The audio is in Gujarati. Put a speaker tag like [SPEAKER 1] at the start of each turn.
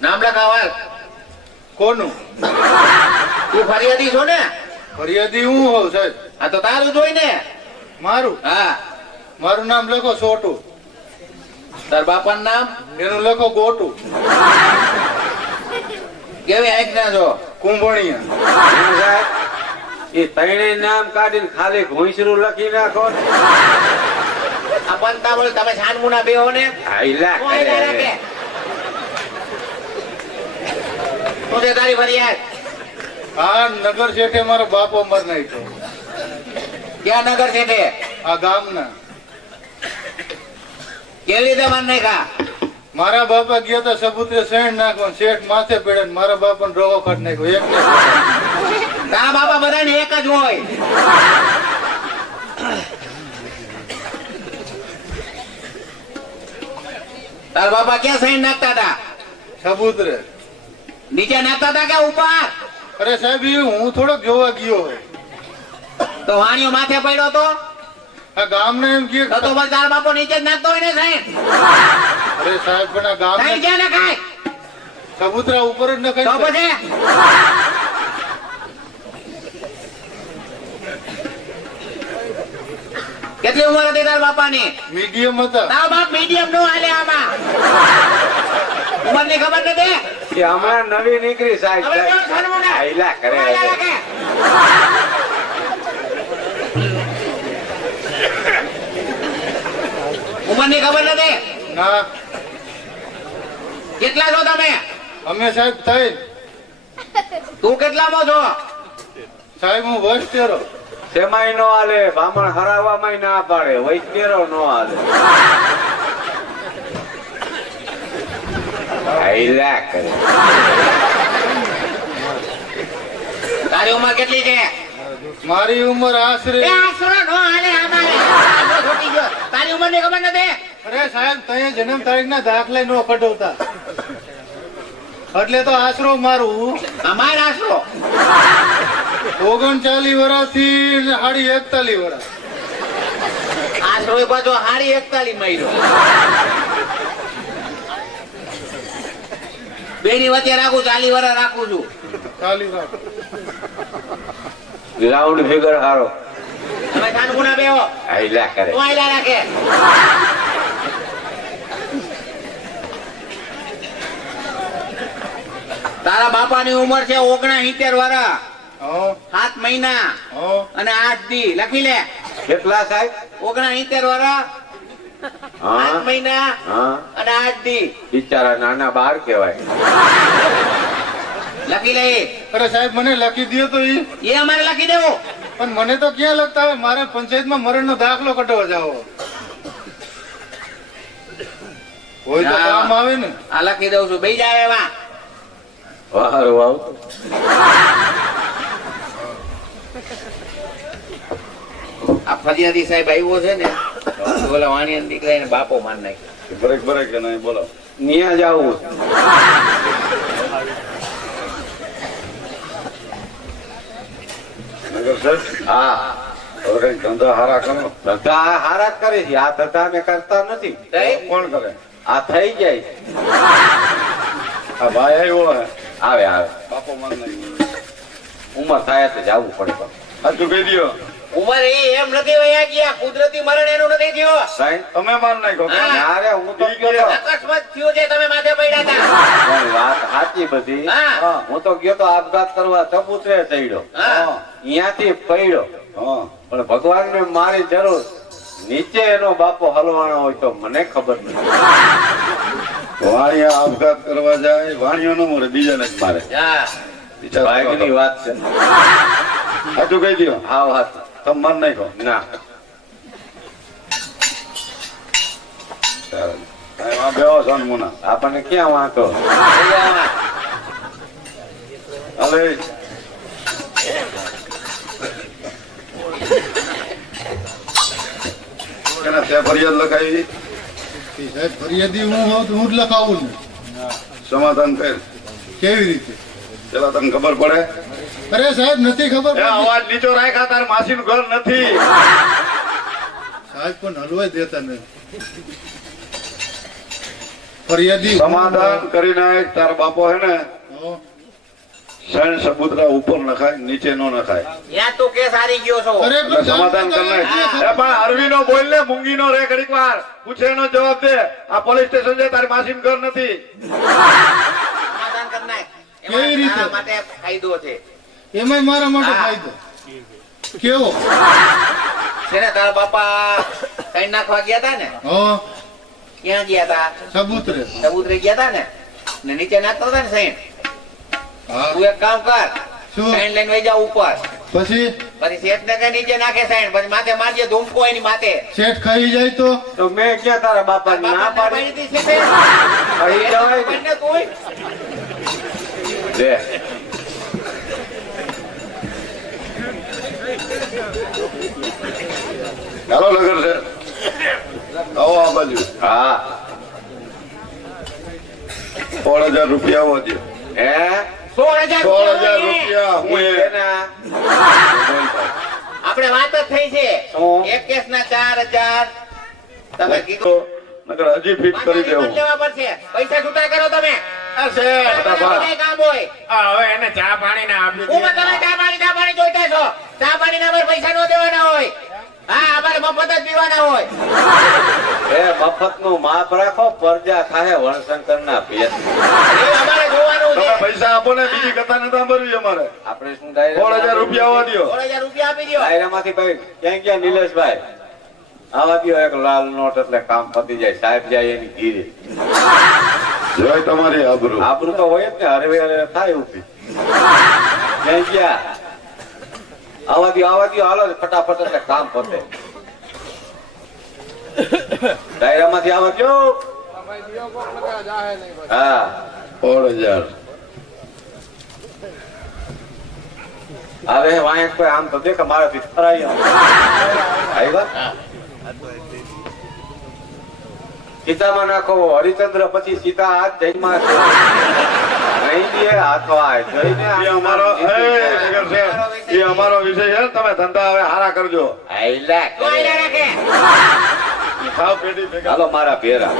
[SPEAKER 1] નામ લખાવા
[SPEAKER 2] કોનું?
[SPEAKER 1] તું ફરિયાદી છો ને?
[SPEAKER 2] ફરિયાદી હું હોઉં સાહેબ?
[SPEAKER 1] આ તો તારું જોઈ ને?
[SPEAKER 2] મારું?
[SPEAKER 1] હા.
[SPEAKER 2] મારું નામ લખો સોટું.
[SPEAKER 1] તાર બાપાનું નામ?
[SPEAKER 2] એનું લખો ગોટું.
[SPEAKER 1] કેવી આંખ ના છો?
[SPEAKER 2] કુંભણિયા.
[SPEAKER 3] એ ત્રણેય નામ કાઢીને ખાલી ઘોંસરું લખી નાખો.
[SPEAKER 1] આ પંતા બોલ તમે બે હો ને?
[SPEAKER 3] હાયલા
[SPEAKER 1] તું આયલા
[SPEAKER 3] કરે.
[SPEAKER 1] રાખે. શું છે તારી ફરિયાદ.
[SPEAKER 2] આ નગર શેઠે મારો બાપો મર નાખ્યો.
[SPEAKER 1] ક્યાં નગર તે
[SPEAKER 2] આ ગામના.
[SPEAKER 1] કેવી રીતે માન નાખ્યા?
[SPEAKER 2] મારા બાપા ગયા તો સબૂતરે શેણ નાખો શેઠ માથે પડે મારા બાપાને રોગો કાઢ નાખ્યો. એક
[SPEAKER 1] તારા બાપા બધાને એક જ હોય. તારા બાપા ક્યાં સૈન નાખતા હતા?
[SPEAKER 2] સબૂતરે.
[SPEAKER 1] નીચે નાખતા હતા કે ઉપર?
[SPEAKER 2] અરે સાહેબ હું થોડોક જોવા ગયો.
[SPEAKER 1] તો વાણીઓ માથે પડ્યો તો?
[SPEAKER 2] આ ગામને એમ કે
[SPEAKER 1] તો તો બસ તાર બાપો નીચે જ નાખતો હોય ને સાહેબ.
[SPEAKER 2] અરે સાહેબ પણ આ ગામને
[SPEAKER 1] સાઈન ક્યાં નખાય?
[SPEAKER 2] કબૂતરા ઉપર જ
[SPEAKER 1] તો
[SPEAKER 2] નખાય
[SPEAKER 1] પછી? કેટલી ઉંમર હતી બાપા બાપાની?
[SPEAKER 2] મીડિયમ હતા.
[SPEAKER 1] તાર બાપ મીડિયમ નો હાલે આમાં. ઉંમર ખબર નથી?
[SPEAKER 3] એ હમણાં નવી નીકળી સાહેબ કરે
[SPEAKER 1] ખબર નથી?
[SPEAKER 2] ના.
[SPEAKER 1] કેટલા છો તમે?
[SPEAKER 2] અમે સાહેબ થઈ.
[SPEAKER 1] તું કેટલામાં છો?
[SPEAKER 2] સાહેબ હું વર્ષ તેરો.
[SPEAKER 3] સેમાય નો હાલે બામણ હરાવવામાં ના પાડે વૈશ્વેરો નો હાલે. હાયલા કરે.
[SPEAKER 1] તારી ઉંમર કેટલી છે?
[SPEAKER 2] મારી ઉંમર આશરે
[SPEAKER 1] આશરો નો હાલે અમારે. ગયો. તારી ઉંમરની ખબર નથી?
[SPEAKER 2] અરે સાહેબ તય જન્મ તારીખ ના દાખલા નો કઢવતા એટલે તો આશરો મારું.
[SPEAKER 1] અમાર આશરો?
[SPEAKER 2] ઓગણચાલીસ વર્ષથી સાડી એકતાલીસ વર્ષ
[SPEAKER 1] આશરો પાછો સાડી એકતાલી માર્યો. બેની વચ્ચે રાખું ચાલી વર્ષ રાખું છું.
[SPEAKER 2] ચાલી વર્ષ
[SPEAKER 3] ગ્રાઉન્ડ ફિગર હારો.
[SPEAKER 1] તમે કાનગુના બેહો.
[SPEAKER 3] આઈલા કરે.
[SPEAKER 1] તું આઈલા રાખે. તારા બાપાની ઉંમર છે ઓગણા સિત્તેર વર્ષ સાત મહિના.
[SPEAKER 2] હા.
[SPEAKER 1] અને આઠ દી. લખી લે.
[SPEAKER 3] કેટલા સાહેબ?
[SPEAKER 1] ઓગણા સિત્તેર વર્ષ સાત મહિના અને આઠ દી.
[SPEAKER 3] બિચારા નાના બાર કહેવાય.
[SPEAKER 1] લખી લે.
[SPEAKER 2] અરે સાહેબ મને લખી દો તો
[SPEAKER 1] એ અમારે લખી દેવો.
[SPEAKER 2] પણ મને તો ક્યાં લખતા હોય? મારે પંચાયતમાં મરણનો દાખલો કઢવા જાવો હોય તો કામ આવે ને.
[SPEAKER 1] આ લખી દઉં છું. બે જાય એવા
[SPEAKER 3] વાહ વાહ
[SPEAKER 1] આ ફરિયાદી સાહેબ આવ્યો છે ને ઓલા વાણિયા દીકરા એને બાપો માન નાખ્યો
[SPEAKER 2] બ્રેક બ્રેક કે નહીં બોલો
[SPEAKER 3] ન્યા જાવું હા.
[SPEAKER 2] ધંધા હારા કરો?
[SPEAKER 3] ધંધા હારા કરે છે. આ ધંધા અમે કરતા નથી.
[SPEAKER 2] કોણ કરે?
[SPEAKER 3] આ થઈ જાય.
[SPEAKER 2] આ ભાઈ આવ્યો
[SPEAKER 3] આવે આવે.
[SPEAKER 2] બાપો માન નહીં
[SPEAKER 3] ઉંમર થાય તો જવું પડે
[SPEAKER 2] હજુ કહી દો
[SPEAKER 1] ઉંમર એ એમ નથી વયા ગયા. કુદરતી મરણ એનું નથી થયો.
[SPEAKER 3] સાહેબ
[SPEAKER 2] તમે માન નાખો
[SPEAKER 1] હા.
[SPEAKER 3] હું તો ગયો
[SPEAKER 1] અકસ્માત થયો છે તમે માથે પડ્યા હતા
[SPEAKER 3] વાત સાચી બધી.
[SPEAKER 1] હું.
[SPEAKER 3] તો ગયો તો આપઘાત કરવા ચબૂતરે ચડ્યો.
[SPEAKER 1] હા.
[SPEAKER 3] અહીંયાથી પડ્યો.
[SPEAKER 2] હા.
[SPEAKER 3] પણ ભગવાનને મારી જરૂર. નીચે એનો બાપો હલવાનો હોય તો મને ખબર નથી.
[SPEAKER 2] વાણિયા આપઘાત કરવા જાય વાણિયો નો મરે બીજાને જ મારે.
[SPEAKER 1] હા.
[SPEAKER 3] ભાગની વાત છે.
[SPEAKER 2] હજુ તું કહી દો
[SPEAKER 3] હા વાત.
[SPEAKER 2] તમે નહીં કહો
[SPEAKER 3] ના આપણને ક્યાં વાંધો
[SPEAKER 2] હવે ત્યાં ફરિયાદ લખાવી
[SPEAKER 4] સાહેબ ફરિયાદી હું હોઉં તો હું જ લખાવું ને
[SPEAKER 2] સમાધાન કર
[SPEAKER 4] કેવી રીતે
[SPEAKER 2] પેલા તને ખબર પડે
[SPEAKER 4] અરે સાહેબ નથી ખબર
[SPEAKER 2] અવાજ નીચો રાખ્યા તાર માસીનું ઘર નથી.
[SPEAKER 4] સાહેબ પણ હલવાઈ દેતા નથી ફરિયાદી
[SPEAKER 5] સમાધાન કરી નાખ તાર બાપો હે ને
[SPEAKER 4] હોઉં.
[SPEAKER 5] શણ ઉપર નખાય નીચે નો નખાય.
[SPEAKER 1] યા તો કે સારી ગયો છો.
[SPEAKER 4] અરે
[SPEAKER 5] સમાધાન કર નાખ પણ અરવી નો બોલ ને મૂંગી નો રે ઘડીક વાર. પૂછે નો જવાબ દે. આ પોલીસ સ્ટેશન છે તારી માસી ઘર નથી.
[SPEAKER 1] સમાધાન કર નાખ
[SPEAKER 4] કેવી રીતે?
[SPEAKER 1] માટે ફાયદો છે.
[SPEAKER 4] એમાંય મારા માટે. ફાયદો. કેવો?
[SPEAKER 1] છે ને તારા બાપા કઈ નાખવા ગયા હતા ને?
[SPEAKER 4] હા.
[SPEAKER 1] ક્યાં ગયા હતા
[SPEAKER 4] સબૂતરે.
[SPEAKER 1] સબૂતરે ગયા હતા ને? ને નીચે નાખતો હતા ને
[SPEAKER 4] સાઈન
[SPEAKER 1] તું એક કામ કર
[SPEAKER 4] શું?
[SPEAKER 1] સૈન લઈને વહી જા ઉપર.
[SPEAKER 4] પછી?
[SPEAKER 1] પછી શેઠ ને કઈ નીચે નાખે સાઈન પછી માથે મારજે ધૂમકો એની માથે.
[SPEAKER 4] શેઠ ખાઈ જાય તો?
[SPEAKER 3] તો મેં ક્યાં તારા બાપાની ના
[SPEAKER 1] બાપા
[SPEAKER 3] પાડી?
[SPEAKER 1] દીધી છે
[SPEAKER 3] ને.
[SPEAKER 1] બંને તુંય.
[SPEAKER 5] દે ચાલો નગર છે આવો આ બાજુ.
[SPEAKER 3] હા.
[SPEAKER 5] સોળ હજાર રૂપિયા આવો દે
[SPEAKER 3] હે?
[SPEAKER 1] સોળ હજાર રૂપિયા
[SPEAKER 5] હું એ.
[SPEAKER 1] આપણે વાત જ થઈ છે. એક કેસ ના ચાર હજાર તમે કીધું
[SPEAKER 5] નગર હજી ફિટ કરી દેવું.
[SPEAKER 1] લેવા પડશે. પૈસા છૂટા કરો તમે. કામ હોય.
[SPEAKER 6] હવે એને ચા પાણી ના આપી
[SPEAKER 1] તમે ચા પાણી ચા પાણી જોઈતા છો. ચા પાણી ના પૈસા નો દેવાના હોય. હા અમારે મફત જ પીવાના હોય.
[SPEAKER 3] એ મફતનું માપ રાખો પરજા થાય વણશંકર ના
[SPEAKER 1] પેટ અમારે જોવાનું છે.
[SPEAKER 5] પૈસા આપો ને બીજી કથા નથી સાંભળવી અમારે.
[SPEAKER 3] આપણે શું ડાયરેક્ટ
[SPEAKER 5] સોળ હજાર રૂપિયા આવવા દો
[SPEAKER 1] સોળ હજાર રૂપિયા આપી દો
[SPEAKER 3] ડાયરામાંથી ભાઈ ક્યાં ક્યાં નિલેશભાઈ? આવા દો એક લાલ નોટ એટલે કામ પતી જાય. સાહેબ જાય એની ઘીરે.
[SPEAKER 5] જોય તમારી આબરૂ.
[SPEAKER 3] આબરૂ તો હોય જ ને હરે હરે થાય ઊભી ક્યાં ગયા? આવા દો આવા દો હાલો ફટાફટ એટલે કામ પતે. ડાયરામાંથી આવા દો હા.
[SPEAKER 5] સોળ હજાર.
[SPEAKER 3] હવે વાંહે કોઈ આમ તો દેખ મારાથી ફરાઈ આવ્યા સીતામાં નાખો હરિચંદ્ર પછી સીતા હાથ જઈમાં છે. નહીં દે હાથો આય જઈને
[SPEAKER 5] અમારો એ અમારો વિષય છે ને, તમે ધંધા હવે હારા કરજો.
[SPEAKER 3] હાલો મારા ભેરા.